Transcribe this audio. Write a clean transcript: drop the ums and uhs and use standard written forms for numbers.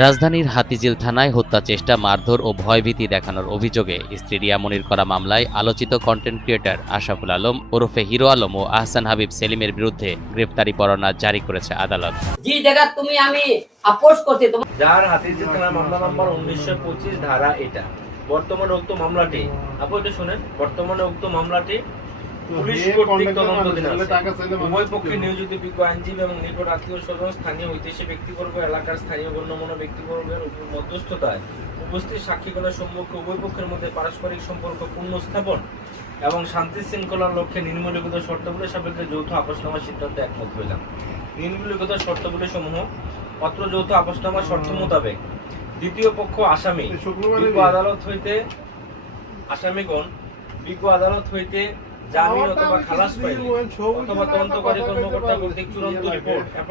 রাজধানীর হাতিঝিল থানায় হত্যা চেষ্টা, মারধর ও ভয়ভীতি দেখানোর অভিযোগে স্ত্রী রিয়া মনির করা মামলায় আলোচিত কন্টেন্ট ক্রিয়েটর আশরাফুল আলম ওরফে হিরো আলম ও আহসান হাবিব সেলিমের বিরুদ্ধে গ্রেফতারি পরোয়ানা জারি করেছে আদালত। যে জায়গা তুমি আমি আপোষ করছি তোমার যার হাতিঝিল থানার মামলা নাম্বার 1925 ধারা এটা। বর্তমানে উক্ত মামলাটি আপনি এটা শুনেন, বর্তমানে উক্ত মামলাটি পুলিশ কর্তৃক তদন্তাধীন আছে। উভয় পক্ষে নিয়োজিত বিজ্ঞ আইনজীবী এবং নিকট আত্মীয় স্বজন, স্থানীয় ঐতিহাসিক ব্যক্তিবর্গ, এলাকার স্থানীয় গণ্যমান্য ব্যক্তিবর্গের উপর মধ্যস্থতায় উপস্থিত সাক্ষীগণের সম্মুখে উভয় পক্ষের মধ্যে পারস্পরিক সম্পর্ক পুনঃস্থাপন এবং শান্তি শৃঙ্খলার লক্ষ্যে নিম্নলিখিত শর্তাবলী সাপেক্ষে যৌথ আপোসনামার সিদ্ধান্তে একমত হইলাম। নিম্নলিখিত শর্তাবলী সমূহ: পত্র যৌথ আপোসনামার শর্ত মোতাবেক দ্বিতীয় পক্ষ আসামি বিজ্ঞ আদালত হইতে জামিন অথবা খালাস পাইলে অথবা তদন্তকারী কর্মকর্তা কর্তৃক চূড়ান্ত রিপোর্ট